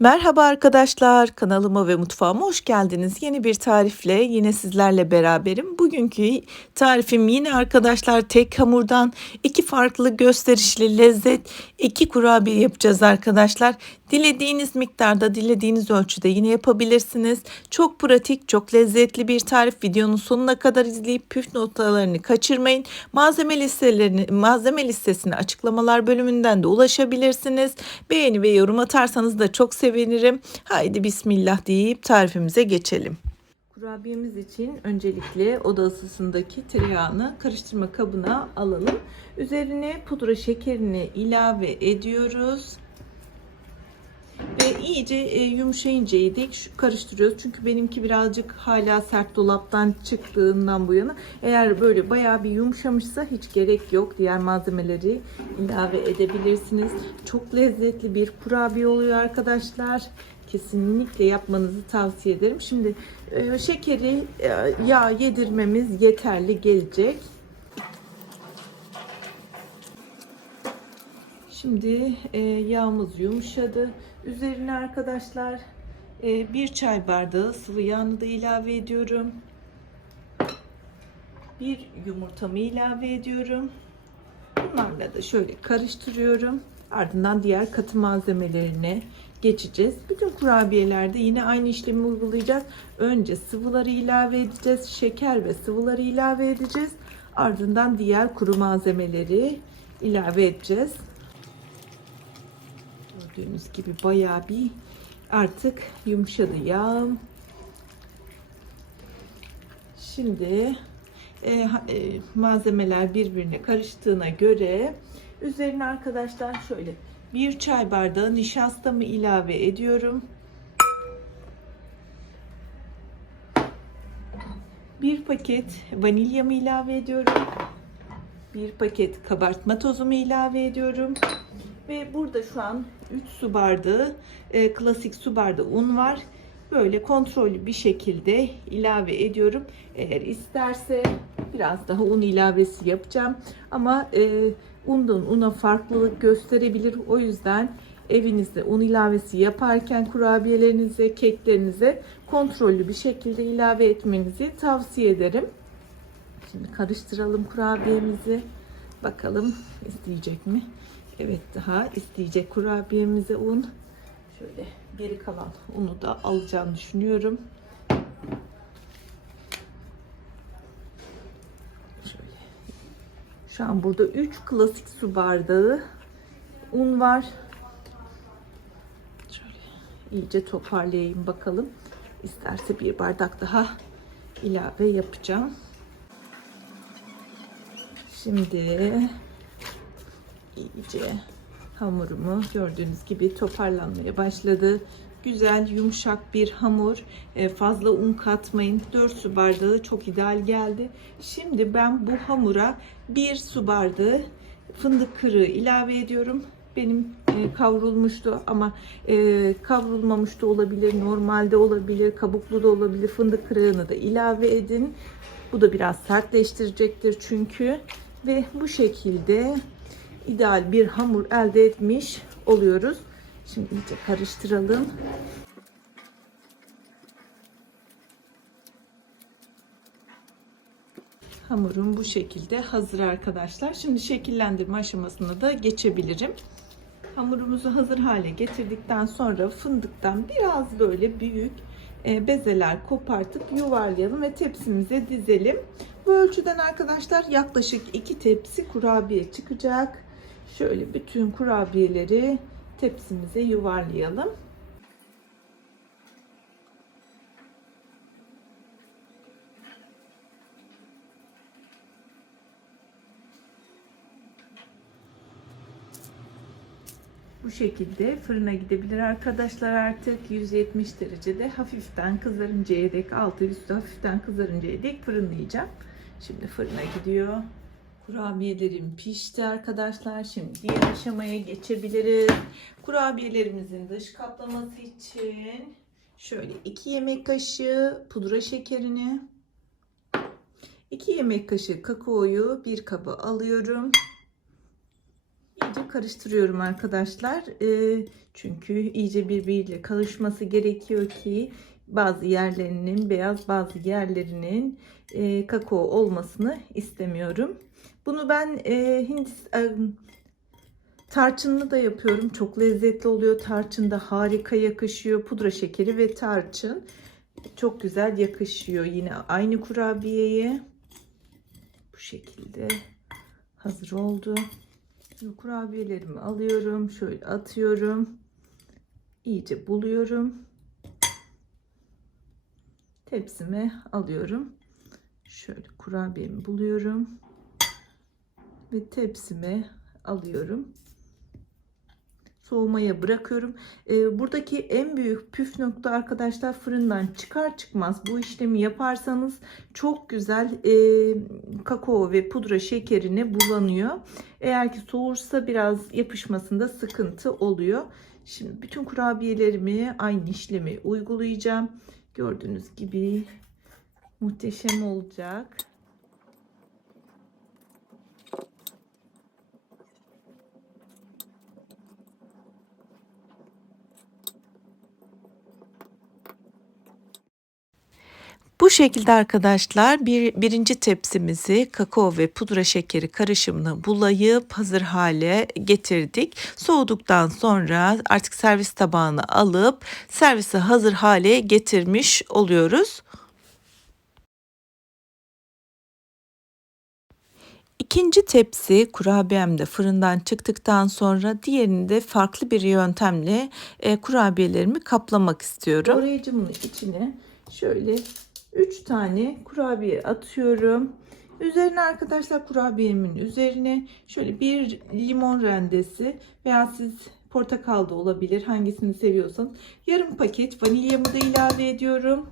Merhaba arkadaşlar, kanalıma ve mutfağıma hoş geldiniz. Yeni bir tarifle yine sizlerle beraberim. Bugünkü tarifim yine arkadaşlar tek hamurdan iki farklı gösterişli lezzet, iki kurabiye yapacağız arkadaşlar. Dilediğiniz miktarda, dilediğiniz ölçüde yine yapabilirsiniz. Çok pratik, çok lezzetli bir tarif. Videonun sonuna kadar izleyip püf noktalarını kaçırmayın. Malzeme listelerini, malzeme listesini açıklamalar bölümünden de ulaşabilirsiniz. Beğeni ve yorum atarsanız da çok sevinirim. Haydi bismillah deyip tarifimize geçelim. Kurabiyemiz için öncelikle oda ısısındaki tereyağını karıştırma kabına alalım. Üzerine pudra şekerini ilave ediyoruz. Ve iyice e, yumuşayıncaya dek karıştırıyoruz. Çünkü benimki birazcık hala sert dolaptan çıktığından bu yana. Eğer böyle bayağı bir yumuşamışsa hiç gerek yok. Diğer malzemeleri ilave edebilirsiniz. Çok lezzetli bir kurabiye oluyor arkadaşlar. Kesinlikle yapmanızı tavsiye ederim. Şimdi e, şekeri e, yağ yedirmemiz yeterli gelecek. Şimdi e, yağımız yumuşadı. Üzerine arkadaşlar e, bir çay bardağı sıvı yağını da ilave ediyorum. Bir yumurtamı ilave ediyorum. Bunlarla da şöyle karıştırıyorum. Ardından diğer katı malzemelerine geçeceğiz. Bütün kurabiyelerde yine aynı işlemi uygulayacağız. Önce sıvıları ilave edeceğiz. Şeker ve sıvıları ilave edeceğiz. Ardından diğer kuru malzemeleri ilave edeceğiz. Gördüğünüz gibi bayağı bir artık yumuşadı yağ. Şimdi e, e, malzemeler birbirine karıştığına göre üzerine arkadaşlar şöyle bir çay bardağı nişastamı ilave ediyorum. Bir paket vanilyamı ilave ediyorum. Bir paket kabartma tozumu ilave ediyorum. Ve burada şu an 3 su bardağı e, klasik su bardağı un var. Böyle kontrollü bir şekilde ilave ediyorum. Eğer isterse biraz daha un ilavesi yapacağım. Ama e, undan una farklılık gösterebilir. O yüzden evinizde un ilavesi yaparken kurabiyelerinize, keklerinize kontrollü bir şekilde ilave etmenizi tavsiye ederim. Şimdi karıştıralım kurabiyemizi. Bakalım isteyecek mi? Evet daha isteyecek kurabiyemize un. Şöyle geri kalan unu da alacağını düşünüyorum. Şöyle. Şu an burada 3 klasik su bardağı un var. Şöyle iyice toparlayayım bakalım. İsterse bir bardak daha ilave yapacağım. Şimdi iyice hamurumu gördüğünüz gibi toparlanmaya başladı. Güzel yumuşak bir hamur. E, fazla un katmayın. 4 su bardağı çok ideal geldi. Şimdi ben bu hamura 1 su bardağı fındık kırığı ilave ediyorum. Benim e, kavrulmuştu ama e, kavrulmamış da olabilir, normalde olabilir, kabuklu da olabilir. Fındık kırığını da ilave edin. Bu da biraz sertleştirecektir çünkü. Ve bu şekilde ideal bir hamur elde etmiş oluyoruz. Şimdi iyice karıştıralım. Hamurum bu şekilde hazır arkadaşlar. Şimdi şekillendirme aşamasına da geçebilirim. Hamurumuzu hazır hale getirdikten sonra fındıktan biraz böyle büyük e, bezeler kopartıp yuvarlayalım ve tepsimize dizelim. Bu ölçüden arkadaşlar yaklaşık 2 tepsi kurabiye çıkacak. Şöyle bütün kurabiyeleri tepsimize yuvarlayalım. Bu şekilde fırına gidebilir arkadaşlar artık 170 derecede hafiften kızarıncaya dek altı üstü hafiften kızarıncaya dek fırınlayacağım. Şimdi fırına gidiyor. Kurabiyelerim pişti arkadaşlar. Şimdi diğer aşamaya geçebiliriz. Kurabiyelerimizin dış kaplaması için şöyle 2 yemek kaşığı pudra şekerini 2 yemek kaşığı kakaoyu bir kaba alıyorum. iyice karıştırıyorum arkadaşlar. Ee, çünkü iyice birbiriyle karışması gerekiyor ki bazı yerlerinin beyaz bazı yerlerinin e, kakao olmasını istemiyorum. Bunu ben e, Hindistan e, tarçınlı da yapıyorum. Çok lezzetli oluyor. Tarçın da harika yakışıyor. Pudra şekeri ve tarçın çok güzel yakışıyor. Yine aynı kurabiyeye bu şekilde hazır oldu. Şimdi kurabiyelerimi alıyorum. Şöyle atıyorum. İyice buluyorum. Tepsime alıyorum. Şöyle kurabiyemi buluyorum. Ve tepsime alıyorum. Soğumaya bırakıyorum. Ee, buradaki en büyük püf nokta arkadaşlar fırından çıkar çıkmaz bu işlemi yaparsanız çok güzel e, kakao ve pudra şekerine bulanıyor. Eğer ki soğursa biraz yapışmasında sıkıntı oluyor. Şimdi bütün kurabiyelerimi aynı işlemi uygulayacağım. Gördüğünüz gibi muhteşem olacak. Bu şekilde arkadaşlar bir, birinci tepsimizi kakao ve pudra şekeri karışımını bulayıp hazır hale getirdik. Soğuduktan sonra artık servis tabağına alıp servise hazır hale getirmiş oluyoruz. İkinci tepsi kurabiyem de fırından çıktıktan sonra diğerini de farklı bir yöntemle e, kurabiyelerimi kaplamak istiyorum. Doğrayıcımın içine şöyle 3 tane kurabiye atıyorum. Üzerine arkadaşlar kurabiyemin üzerine şöyle bir limon rendesi veya siz portakal da olabilir hangisini seviyorsan yarım paket vanilyamı da ilave ediyorum.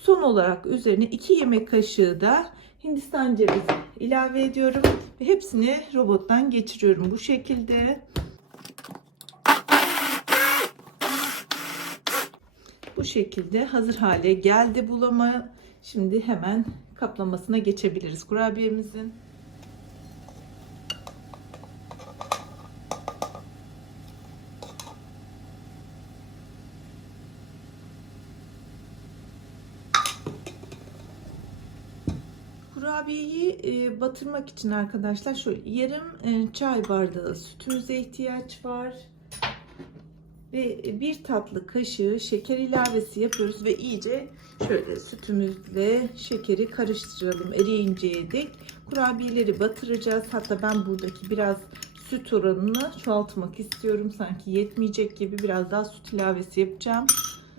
Son olarak üzerine 2 yemek kaşığı da Hindistan cevizi ilave ediyorum ve hepsini robottan geçiriyorum bu şekilde. Bu şekilde hazır hale geldi bulama. Şimdi hemen kaplamasına geçebiliriz kurabiyemizin. Kurabiyeyi e, batırmak için arkadaşlar şöyle yarım e, çay bardağı sütümüze ihtiyaç var ve bir tatlı kaşığı şeker ilavesi yapıyoruz ve iyice şöyle sütümüzle şekeri karıştıralım eriyinceye dek. Kurabiyeleri batıracağız. Hatta ben buradaki biraz süt oranını çoğaltmak istiyorum. Sanki yetmeyecek gibi biraz daha süt ilavesi yapacağım.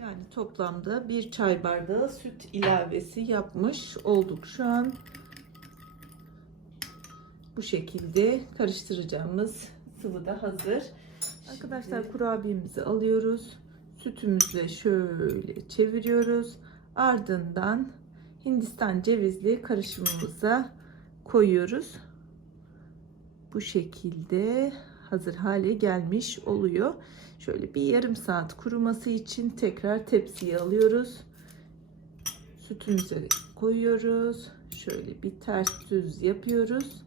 Yani toplamda bir çay bardağı süt ilavesi yapmış olduk şu an. Bu şekilde karıştıracağımız sıvı da hazır. Arkadaşlar kurabiyemizi alıyoruz. Sütümüzle şöyle çeviriyoruz. Ardından Hindistan cevizli karışımımıza koyuyoruz. Bu şekilde hazır hale gelmiş oluyor. Şöyle bir yarım saat kuruması için tekrar tepsiye alıyoruz. Sütümüze koyuyoruz. Şöyle bir ters düz yapıyoruz.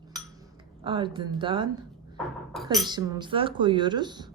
Ardından karışımımıza koyuyoruz.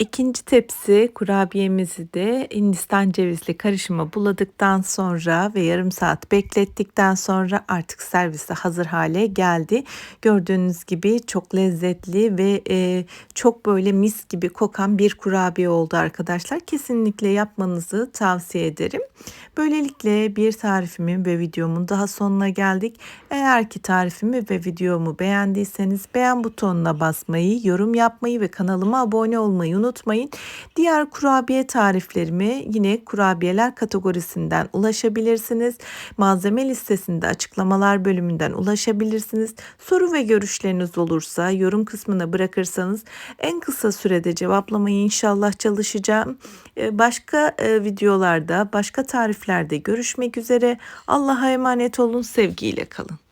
İkinci tepsi kurabiyemizi de Hindistan cevizli karışıma buladıktan sonra ve yarım saat beklettikten sonra artık servise hazır hale geldi. Gördüğünüz gibi çok lezzetli ve e, çok böyle mis gibi kokan bir kurabiye oldu arkadaşlar. Kesinlikle yapmanızı tavsiye ederim. Böylelikle bir tarifimin ve videomun daha sonuna geldik. Eğer ki tarifimi ve videomu beğendiyseniz beğen butonuna basmayı, yorum yapmayı ve kanalıma abone olmayı unutmayın unutmayın. Diğer kurabiye tariflerimi yine kurabiyeler kategorisinden ulaşabilirsiniz. Malzeme listesinde açıklamalar bölümünden ulaşabilirsiniz. Soru ve görüşleriniz olursa yorum kısmına bırakırsanız en kısa sürede cevaplamaya inşallah çalışacağım. Ee, Başka e, videolarda, başka tariflerde görüşmek üzere. Allah'a emanet olun, sevgiyle kalın.